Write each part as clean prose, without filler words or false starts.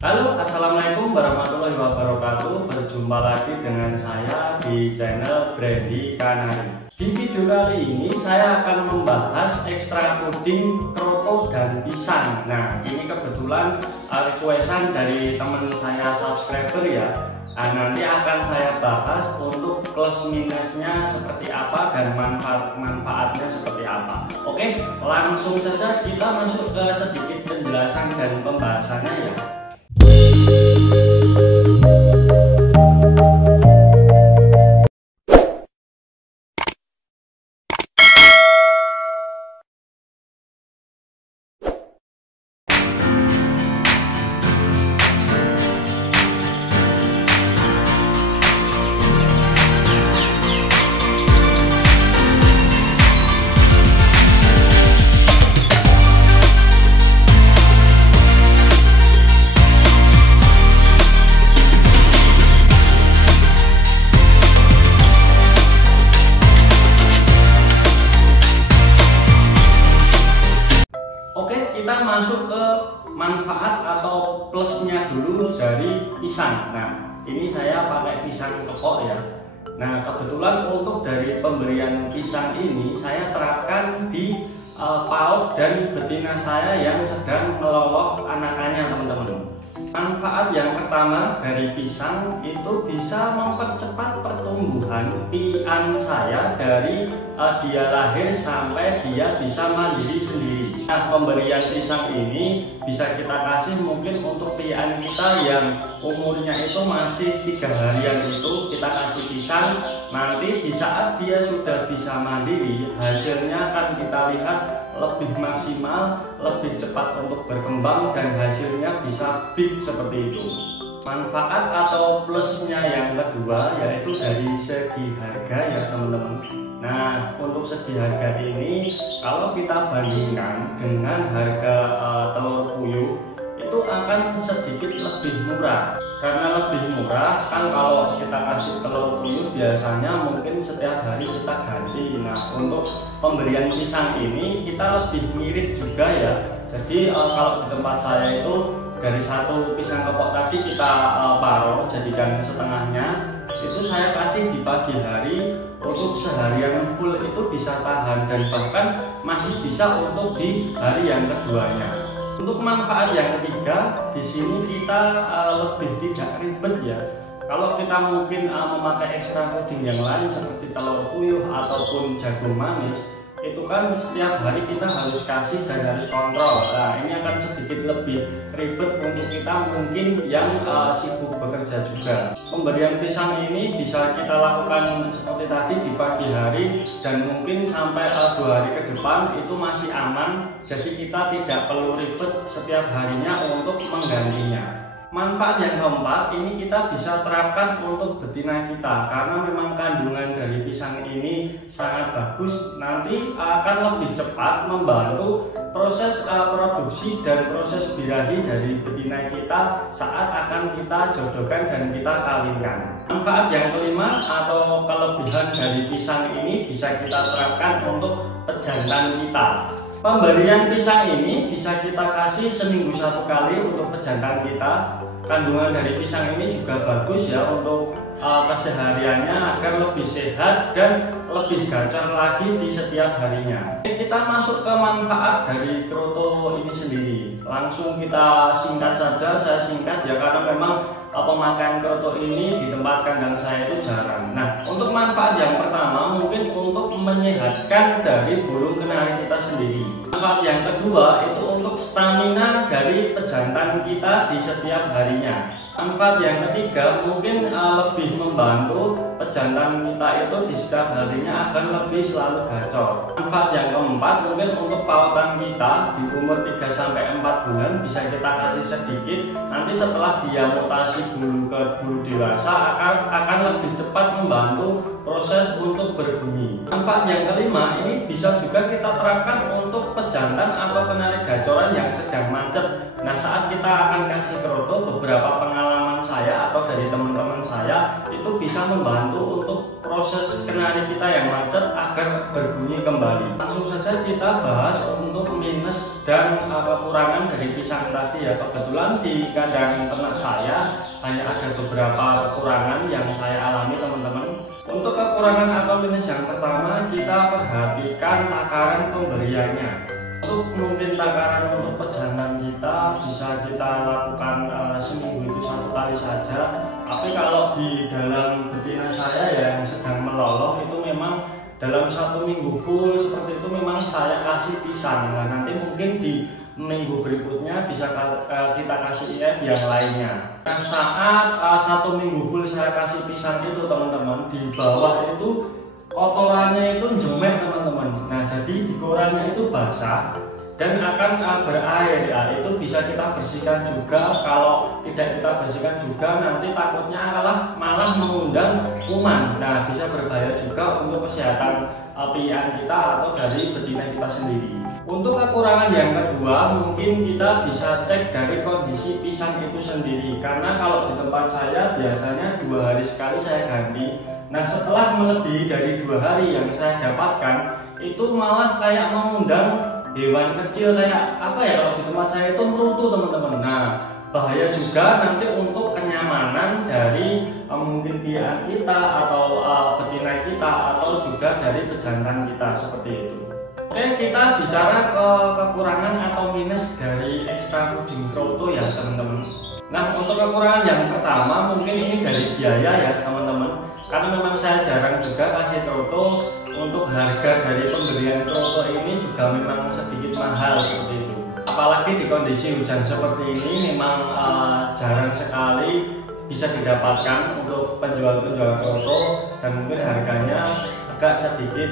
Halo, assalamualaikum warahmatullahi wabarakatuh. Berjumpa lagi dengan saya di channel Brandy Kanari. Di video kali ini saya akan membahas ekstra puding kroto dan pisang. Nah, ini kebetulan requestan dari teman saya subscriber ya. Nah, nanti akan saya bahas untuk plus minusnya seperti apa dan manfaatnya seperti apa. Oke, langsung saja kita masuk ke sedikit penjelasan dan pembahasannya ya. Kita masuk ke manfaat atau plusnya dulu dari pisang. Nah, ini saya pakai pisang kepok ya. Nah, kebetulan untuk dari pemberian pisang ini saya terapkan di paut dan betina saya yang sedang melolok anakannya, teman-teman. Manfaat yang pertama dari pisang itu bisa mempercepat pertumbuhan pian saya dari dia lahir sampai dia bisa mandiri sendiri. Nah, pemberian pisang ini bisa kita kasih mungkin untuk pian kita yang umurnya itu masih 3 harian itu kita kasih pisang. Nanti di saat dia sudah bisa mandiri, hasilnya akan kita lihat lebih maksimal, lebih cepat untuk berkembang dan hasilnya bisa big seperti itu. Manfaat atau plusnya yang kedua yaitu dari segi harga ya teman-teman. Nah, untuk segi harga ini kalau kita bandingkan dengan harga telur puyuh itu akan sedikit lebih murah. Karena lebih murah kan kalau kita kasih telur puyuh biasanya mungkin setiap hari kita ganti. Nah, untuk pemberian pisang ini kita lebih ngirit juga ya. Jadi kalau di tempat saya itu dari satu pisang kepok tadi kita paro jadikan setengahnya, itu saya kasih di pagi hari untuk seharian full itu bisa tahan dan bahkan masih bisa untuk di hari yang keduanya. Untuk manfaat yang ketiga, di sini kita lebih tidak ribet ya. Kalau kita mungkin memakai ekstra puding yang lain seperti telur puyuh ataupun jagung manis, itu kan setiap hari kita harus kasih dan harus kontrol. Nah, ini akan sedikit lebih ribet untuk kita mungkin yang sibuk bekerja juga. Pemberian pisang ini bisa kita lakukan seperti tadi di pagi hari dan mungkin sampai 2 hari ke depan itu masih aman. Jadi kita tidak perlu ribet setiap harinya untuk menggantinya. Manfaat yang keempat ini kita bisa terapkan untuk betina kita karena memang kandungan dari pisang ini sangat bagus, nanti akan lebih cepat membantu proses produksi dan proses birahi dari betina kita saat akan kita jodohkan dan kita kawinkan. Manfaat yang kelima atau kelebihan dari pisang ini bisa kita terapkan untuk pejantan kita. Pemberian pisang ini bisa kita kasih seminggu 1 kali untuk pejantan kita. Kandungan dari pisang ini juga bagus ya untuk kesehariannya agar lebih sehat dan lebih gacor lagi di setiap harinya. Kita masuk ke manfaat dari kroto ini sendiri. Langsung kita singkat saja, saya singkat ya karena memang pemakaian kroto ini di tempat kandang saya itu jarang. Nah, untuk manfaat yang pertama mungkin untuk menyehatkan dari burung kenari kita sendiri. Manfaat yang kedua itu untuk stamina dari pejantan kita di setiap harinya. Manfaat yang ketiga mungkin lebih membantu pejantan kita itu di setiap harinya akan lebih selalu gacor. Manfaat yang keempat mungkin untuk pautan kita di umur 3-4 bulan bisa kita kasih sedikit. Nanti setelah dia mutasi bulu ke bulu dewasa akan lebih cepat membantu proses untuk berbunyi. Manfaat yang kelima ini bisa juga kita terapkan untuk pejantan atau kenari gacoran yang sedang macet. Nah, saat kita akan kasih kroto, beberapa pengalaman saya atau dari teman-teman saya itu bisa membantu untuk proses kenari kita yang macet agar berbunyi kembali. Langsung saja kita bahas untuk minus dan kekurangan dari pisang tadi ya. Kebetulan di kandang ternak saya hanya ada beberapa kekurangan yang saya alami teman-teman. Untuk kekurangan atau minus yang pertama, kita perhatikan takaran pemberiannya. Untuk mungkin takaran untuk pejantan kita bisa kita lakukan seminggu itu 1 kali saja. Tapi kalau di dalam betina saya yang sedang meloloh itu memang dalam 1 minggu full seperti itu memang saya kasih pisang. Nah, nanti mungkin di minggu berikutnya bisa kita kasih IF yang lainnya. Nah, saat 1 minggu full saya kasih pisang itu teman-teman, di bawah itu kotorannya itu jemek teman-teman. Nah, jadi di korannya itu basah dan akan berair ya. Itu bisa kita bersihkan juga. Kalau tidak kita bersihkan juga nanti takutnya malah mengundang kuman. Nah, bisa berbahaya juga untuk kesehatan piaan kita atau dari betina kita sendiri. Untuk kekurangan yang kedua, mungkin kita bisa cek dari kondisi pisang itu sendiri. Karena kalau di tempat saya biasanya 2 hari sekali saya ganti. Nah, setelah melebihi dari 2 hari yang saya dapatkan itu malah kayak mengundang hewan kecil kayak apa ya, kalau di tempat saya itu merutu teman-teman. Nah, bahaya juga nanti untuk kenyamanan dari mungkin piaan kita atau betina kita atau juga dari pejantan kita seperti itu. Oke, kita bicara ke kekurangan atau minus dari extra fooding kroto ya teman-teman. Nah, untuk kekurangan yang pertama mungkin ini dari biaya ya teman-teman. Karena memang saya jarang juga kasih kroto, untuk harga dari pemberian kroto ini juga memang sedikit mahal seperti itu. Apalagi di kondisi hujan seperti ini memang jarang sekali bisa didapatkan untuk penjual-penjual kroto dan mungkin harganya agak sedikit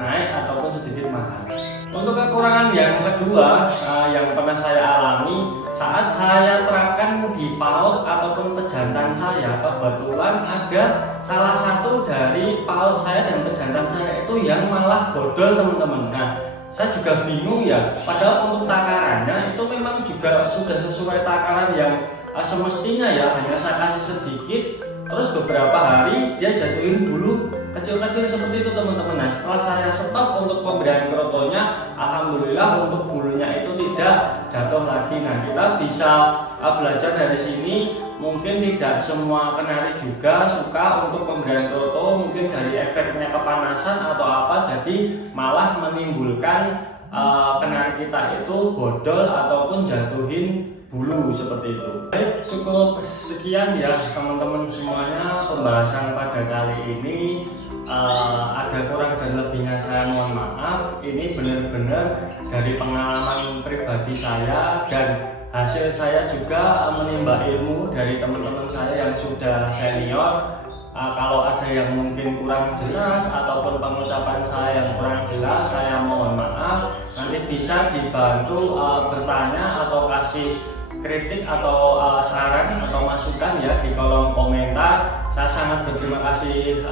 naik ataupun sedikit mahal. Untuk kekurangan yang kedua yang pernah saya alami saat saya terapkan di PAUD ataupun pejantan saya, kebetulan ada salah satu dari PAUD saya dan pejantan saya itu yang malah bodol teman-teman. Nah, saya juga bingung ya, padahal untuk takarannya itu memang juga sudah sesuai takaran yang semestinya ya, hanya saya kasih sedikit terus beberapa hari dia jatuhin bulu kecil-kecil seperti itu teman-teman. Nah, setelah saya stop untuk pemberian krotonya, alhamdulillah untuk bulunya itu tidak jatuh lagi. Nah, kita bisa belajar dari sini. Mungkin tidak semua kenari juga suka untuk pemberian kroto, mungkin dari efeknya kepanasan atau apa, jadi malah menimbulkan kenari kita itu bodol ataupun jatuhin bulu seperti itu. Baik, cukup sekian ya teman-teman semuanya pembahasan pada kali ini. Ada kurang dan lebihnya saya mohon maaf. Ini benar-benar dari pengalaman pribadi saya dan hasil saya juga menimba ilmu dari teman-teman saya yang sudah senior. Kalau ada yang mungkin kurang jelas ataupun pengucapan saya yang kurang jelas, saya mohon maaf. Nanti bisa dibantu bertanya atau kasih kritik atau saran atau masukan ya di kolom komentar. Saya sangat berterima kasih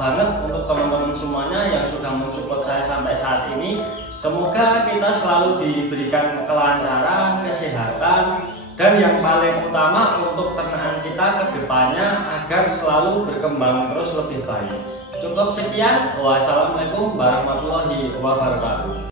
banget untuk teman-teman semuanya yang sudah mensupport saya sampai saat ini. Semoga kita selalu diberikan kelancaran, kesehatan, dan yang paling utama untuk ternakan kita ke depannya agar selalu berkembang terus lebih baik. Cukup sekian. Wassalamualaikum warahmatullahi wabarakatuh.